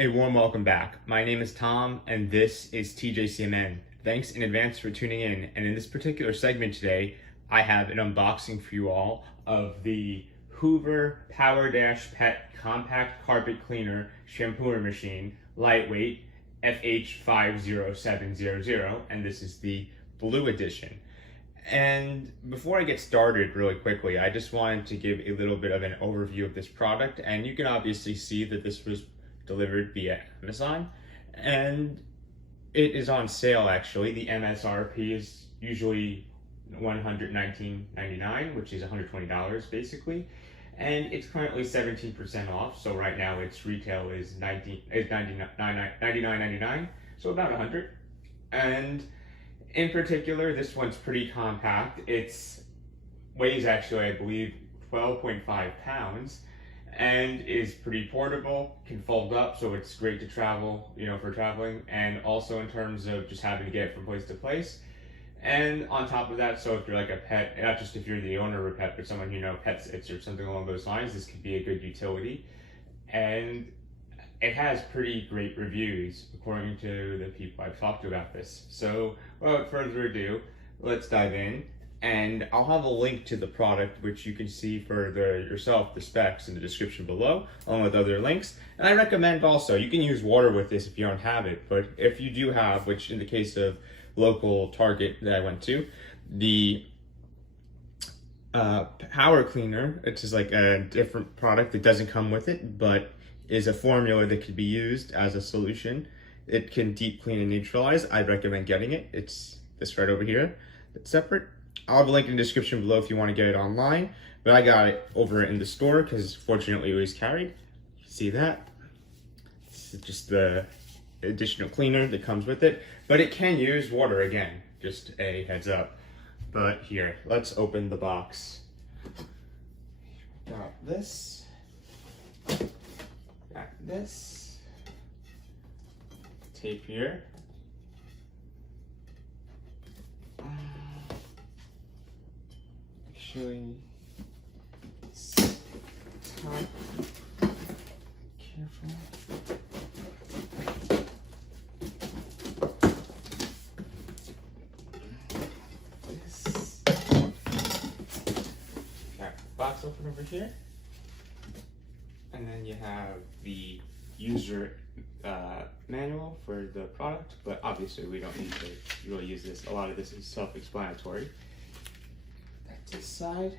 A warm welcome back. My name is Tom and this is TJCMN. Thanks in advance for tuning in, and in this particular segment today I have an unboxing for you all of the Hoover PowerDash Pet Compact Carpet Cleaner Shampooer Machine, lightweight, FH50700, and this is the blue edition. And before I get started really quickly, I just wanted to give a little bit of an overview of this product, and you can obviously see that this was delivered via Amazon, and it is on sale actually. The MSRP is usually $119.99, which is $120 basically, and it's currently 17% off, so right now its retail is $99.99, so about $100. And in particular, this one's pretty compact. It's weighs actually, I believe, 12.5 pounds, and is pretty portable, can fold up, so it's great to travel, for traveling, and also in terms of just having to get it from place to place. And on top of that, so if you're like a pet, not just if you're the owner of a pet, but someone pet sits or something along those lines, this could be a good utility. And it has pretty great reviews according to the people I've talked to about this. So without further ado, let's dive in. And I'll have a link to the product, which you can see for yourself, the specs, in the description below, along with other links. And I recommend also, you can use water with this if you don't have it, but if you do have, which in the case of local Target that I went to, the power cleaner, it's just like a different product that doesn't come with it, but is a formula that could be used as a solution. It can deep clean and neutralize. I'd recommend getting it. It's this right over here. It's separate. I'll have a link in the description below if you want to get it online, but I got it over in the store because fortunately it was carried. See that? This is just the additional cleaner that comes with it, but it can use water again, just a heads up. But here, let's open the box. Got this. Got this. Tape here. Actually, top. Careful. This. Got the box open over here, and then you have the user manual for the product, but obviously we don't need to really use this. A lot of this is self-explanatory. This side.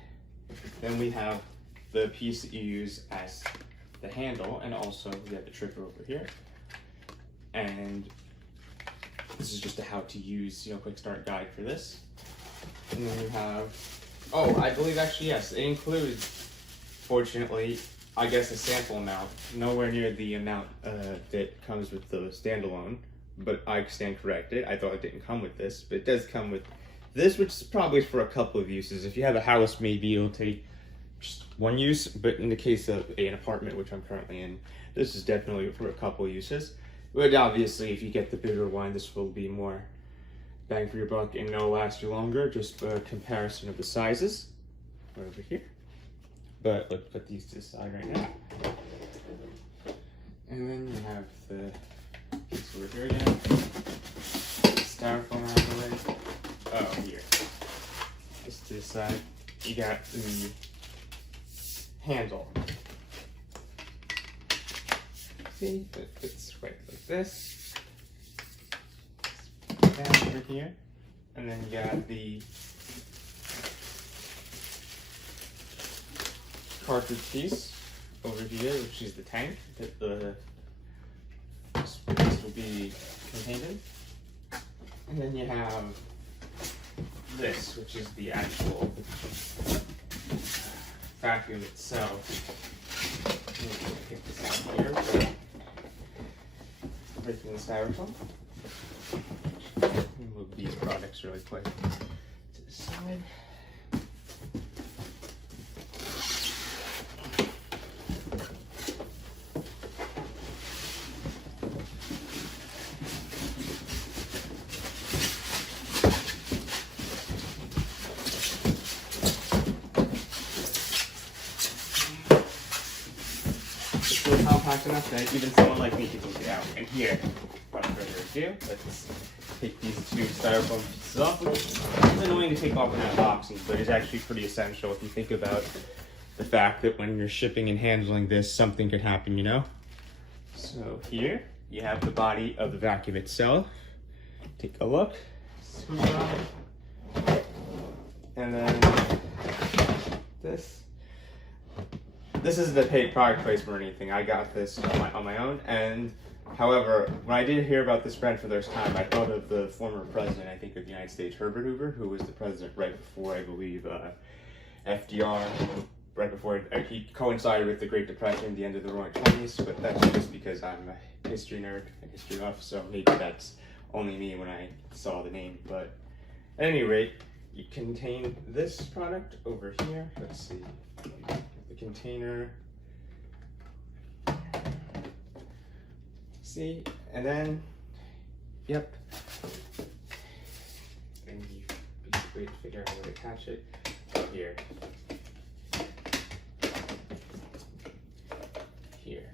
Then we have the piece that you use as the handle, and also we have the trigger over here. And this is just a how to use, quick start guide for this. And then you have, I believe actually, yes, it includes, fortunately, I guess a sample amount, nowhere near the amount that comes with the standalone, but I stand corrected. I thought it didn't come with this, but it does come with this, which is probably for a couple of uses. If you have a house, maybe it'll take just one use, but in the case of an apartment, which I'm currently in, this is definitely for a couple of uses. But obviously, if you get the bigger one, this will be more bang for your buck and it'll last you longer, just for a comparison of the sizes over here. But let's put these to the side right now. And then you have the piece over here again. Styrofoam out of the way. Oh, here. Just to the side, you got the handle. See, it fits right like this. Down over here. And then you got the cartridge piece over here, which is the tank that this will be contained in. And then you have this, which is the actual vacuum itself. I'm going to pick this out here. Breaking the styrofoam. Move these products really quick to the side. Compact enough that even someone like me can take here, without further ado, let's take these two styrofoam pieces off. It's annoying to take off in unboxing, but it's actually pretty essential if you think about the fact that when you're shipping and handling this, something could happen, you know? So here, you have the body of the vacuum itself. Take a look. And then this isn't a paid product placement or anything. I got this on my own, and however, when I did hear about this brand for the first time, I thought of the former president, I think, of the United States, Herbert Hoover, who was the president right before, I believe, FDR, right before he coincided with the Great Depression, the end of the Roaring '20s, but that's just because I'm a history nerd and history buff, so maybe that's only me when I saw the name. But at any rate, you contain this product over here. Let's see, the container. See, and then, yep. And you basically figure out how to attach it. Oh, here. Here.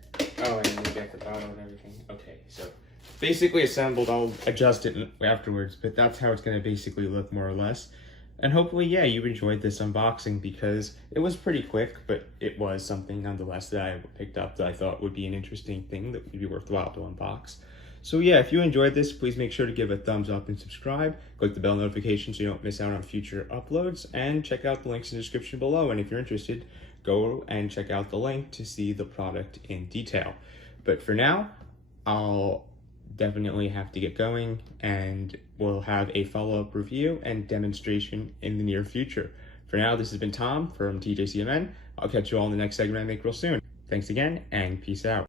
Oh, and you get the bottle and everything. Okay, so basically assembled. I'll adjust it afterwards, but that's how it's going to basically look more or less. And hopefully, yeah, you enjoyed this unboxing because it was pretty quick, but it was something nonetheless that I picked up that I thought would be an interesting thing that would be worthwhile to unbox. So yeah, if you enjoyed this, please make sure to give a thumbs up and subscribe. Click the bell notification so you don't miss out on future uploads, and check out the links in the description below. And if you're interested, go and check out the link to see the product in detail. But for now, I'll definitely have to get going, and we'll have a follow-up review and demonstration in the near future. For now, this has been Tom from TJCMN. I'll catch you all in the next segment I make real soon. Thanks again, and peace out.